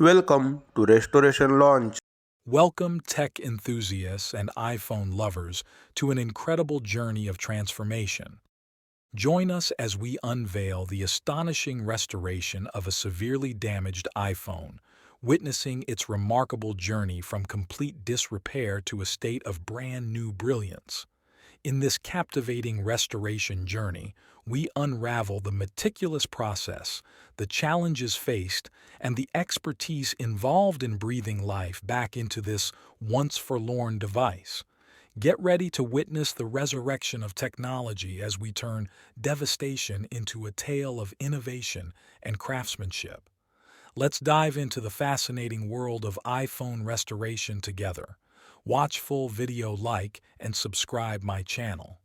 Welcome to Restoration Launch. Welcome, tech enthusiasts and iPhone lovers, to an incredible journey of transformation. Join us as we unveil the astonishing restoration of a severely damaged iPhone, witnessing its remarkable journey from complete disrepair to a state of brand new brilliance. In this captivating restoration journey, we unravel the meticulous process, the challenges faced, and the expertise involved in breathing life back into this once forlorn device. Get ready to witness the resurrection of technology as we turn devastation into a tale of innovation and craftsmanship. Let's dive into the fascinating world of iPhone restoration together. Watch full video, like, and subscribe my channel.